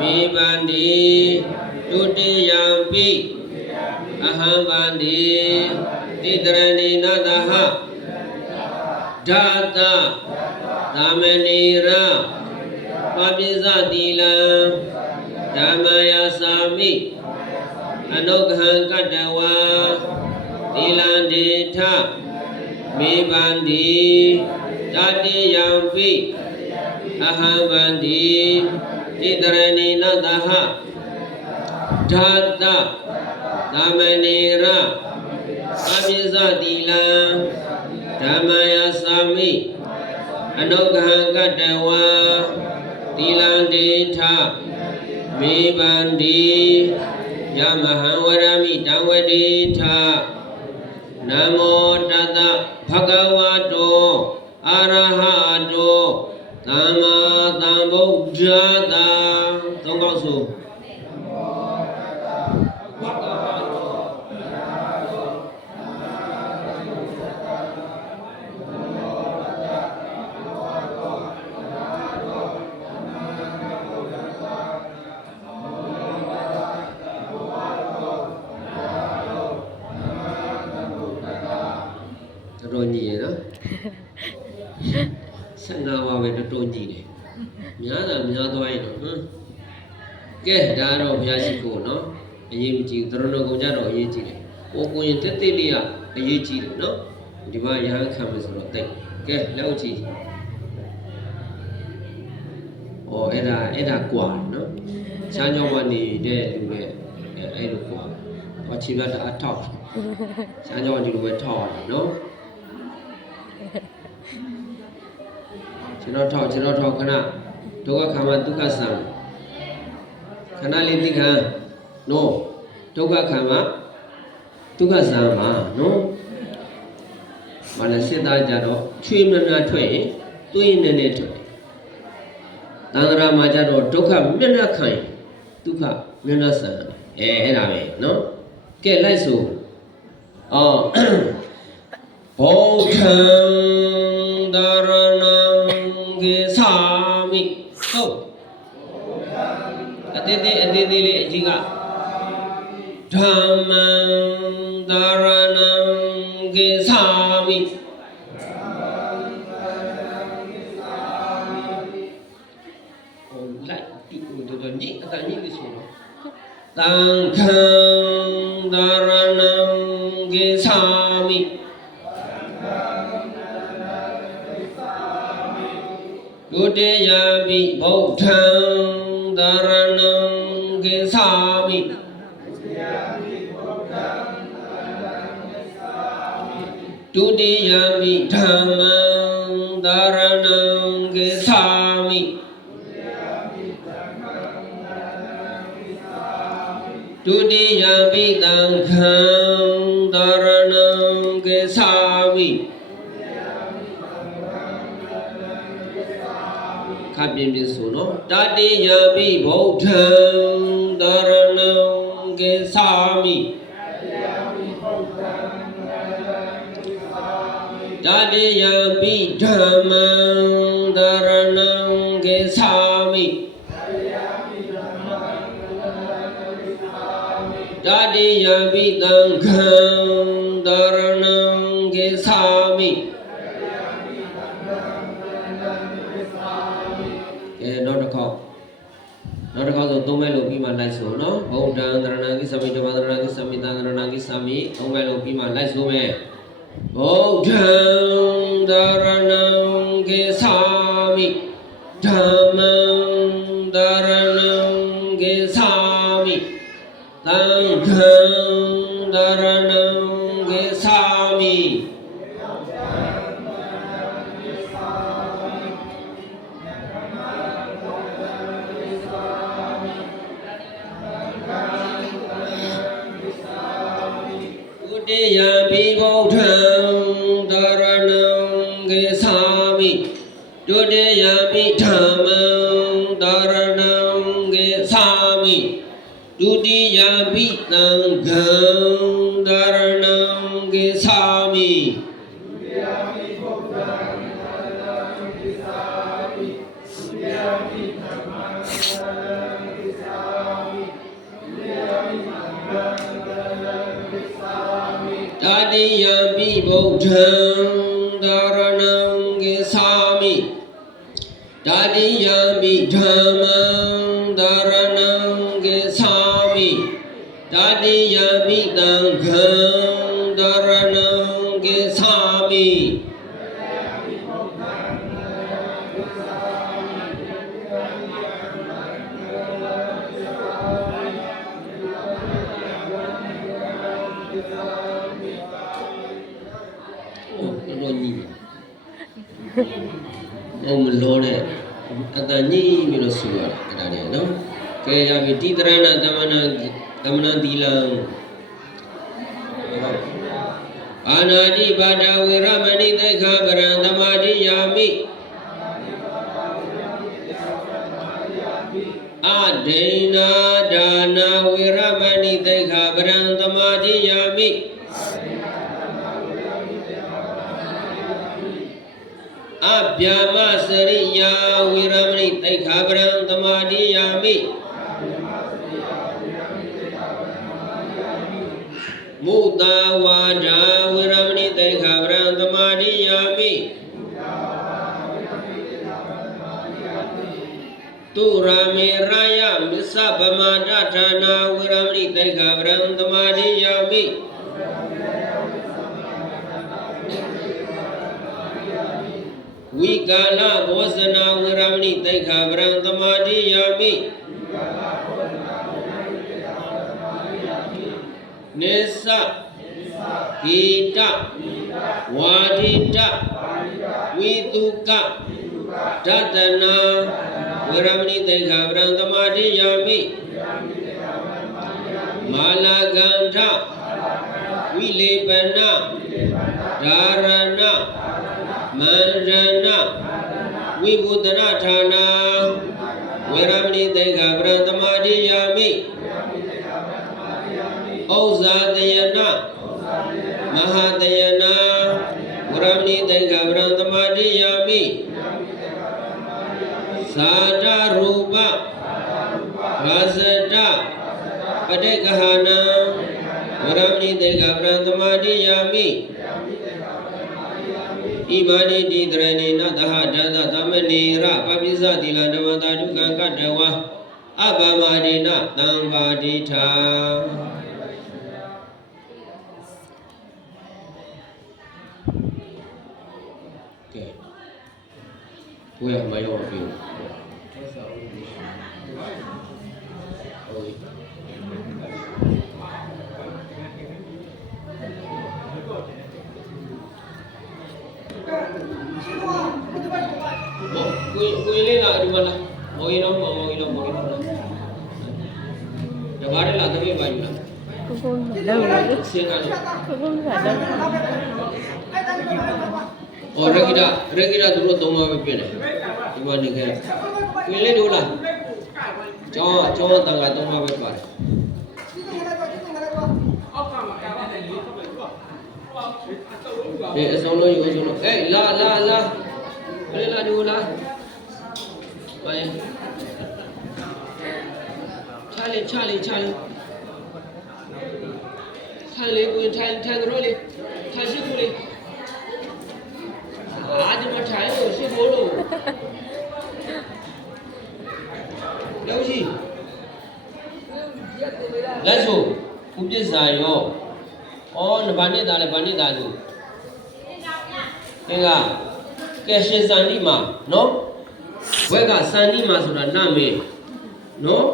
มีบันดีตุติยามปิอหังบันดีติตรณีนาตหะดาตะธรรมนีระปปิสติลังธรรมยาสามิอนุขังกัตตวาติลันติทะมีบันดีตติยามปิอหังบันดีติตรณีนาตหะดาตะธรรมนีระปปิสติลังธรรมยาสามิอนุขังกัตตวาติลันติทะมีบันดียามหังวรามิตังวติทะนะโมตัสสะภะคะวะโตอะระหะโตသမ္မာသမ္ဗုဒ္ဓတ္တသုံးခေါက်ဆိုတော်ညီရနော်15ပါးပဲတော်ညီတယ်များတာများသွားရင်တော့ကဲဒါတော့ဘုရားရှိခိုးနော်အရေးမကြီးသရဏဂုံကြတော့အရေးကြီးတယ်ကိုရင်တက်တက်လေးကအရေးကြီးတယ်နော်ဒီမှာရဟန်းခံမယ်ဆိုတော့တိတ်ကဲလောက်ကြည့်ဩအဲ့ဒါကွာနော်ချမ်းကြောင်းမနေတဲ့လူတွေအဲ့လိုကွာဟောခြေဘက်တအားထောက်ချမ်းကြောင်းဒီလိုပဲထောက်ရတယ်နော်ခြေတော့ထောက်ခဏဒုက္ခခါမဒုက္ခဆံခဏလေးသိခံနော်ဒုက္ခခါမဒုက္ခဆံမှာနော်မနစစ်သားကြတော့ချွေးမြတ်ထွက်ရင်သွေးနေထွက်သံဃာမှာကြတော့ဒုက္ခမျက်နှာခံရင်ဒုက္ခမျက်နှာဆံအဲ့ဒါပဲနော်ကဲလိုက်ဆိုဗုဒ္ဓံဒရဏံကိသာမိဟုတ်အသေးလေးအကြီးကဓမ္မံဒရဏံကိသာမိလိုက်ဒီကိုတော့ညအတန်ကြီးလို့ဆိုတော့သံဃံဒရဏံကိသာမိဒုတိယပိဗုဒ္ဓံဒရဏံကိသာမိဒုတိယပိဓမ္မံဒရဏံကိသာမိဒုတိယပိသံဃံဒရဏံကိသာမိခပ်ပြင်းပြဆိုနော်တတိယပိဗုဒ္ဓံဒရဏံကိသာမိတတိယပိဓမ္မံဒရဏံကိသာမိတတိယပိသံဃံဒရဏံကိသာမိနောက်တစ်ခေါက်ဆိုသုံးမဲလို့ပြီးမှလိုက်ဆိုနော်ဗုဒ္ဓံဒရဏံကိသမိဓမ္မဒရဏံကိသမိသံဒရဏံကိသမိသုံးမဲလို့ပြီးမှလိုက်ဆိုမယ်ဗုဒ္ဓံဒရဏံကိသမိဓမ္မံဒရဏံကိသမိသံဃံဒရဏံကိသမိတေယံပိဗုဒ္ဓံဒရဏံကိသာမိဒုတိယံပိဓမ္မံဒရဏံကိသာမိဒုတိယံပိသံဃံဒရဏံကိသာမိဒ တတိယံပိဗုဒ္ဓံဒရဏံကိသာမိတတိယံပိဓမ္မံဒရဏံကိသာမိတတိယံပိသံဃံဒရဏံကိသာမိမလို့တဲ့အတန်ကြီးပြီးတော့ဆိုရတာအဲ့ဒါနဲ့နော်ကဲရပြီတိတရဏသမဏသီလံအာနာတိပါဒဝေရမဏိသိက္ခာပရံသမာဓိယာမိအဒိဏဒါနာဝေရမဏိသိက္ခာပရံသမာဓိယာမိအဗျာမစရိယာဝေရမဏိသိက္ခာပရံသမာဓိယာမိမုတ္တဝါဒာဝေရမဏိသိက္ခာပရံသမာဓိယာမိတုရာမေရာယမစ္စဗမဒဌာနာဝေရမဏိသိက္ခာပရံသမာဓိယာမိဝိကာလဘောဇနာဝေရမဏိသိက္ခာပရံသမာဓိယာမိနေသဂီတဝါဒိတဝိတုကဒတနာဝေရမဏိသိက္ခာပရံသမာဓိယာမိမာလာကန္ဓဝိလေပနဓာရဏမန္ရဏဝိဘုဒ္ဓနာဌာနာဝေရမဏိသိက္ခာပရံသမာဓိယာမိဩဇာတယနာမဟာတယနာဝေရမဏိသိက္ခာပရံသမာဓိယာမိသာဒရူပဘာဇတပဋိက္ခဟနံဝေရမဏိသိက္ခာပရံသမာဓိယာမိဣမာနိတိတရဏေနသဟဒသသမနေရပပိစတိလဓမ္မတာဒုက္ခံကတဝါအပမရိနသံပါတိထာကဲဘုရားမယောပြုကိုယ်လေးလာဒီမှာလားမော်ရီတော့မော်ရီတော့တပါးရလာတပိတ်ပါယူလားကိုကိုလောက်လို့စင်ကလည်းကိုကိုကလောက်အော်ရဂိတာသူတို့သုံးပါးပဲပြည့်တယ်ဒီမှာနေခဲ့ကိုယ်လေးတို့လားကျောင်းတန်ခါသုံးပါးပဲပါတယ်အစုံလုံးယူအစုံလုံးအေးလာဘယ်လာဒီလားဘာလဲချာလေကိုရင်ထိုင်ကြလေထိုင်ရှိကိုလေဒီမှာထိုင်လို့ရှိဖို့လို့လောက်ရှိလက်ဆိုဥပ္ပဇာယောဘာနဲ့သားလဲဘာနဲ့သားလို့သင်ကကဲရှင်စန္ဒီမှာနော်ဝက်ကစန္ဒီမှာဆိုတာနာမေနော်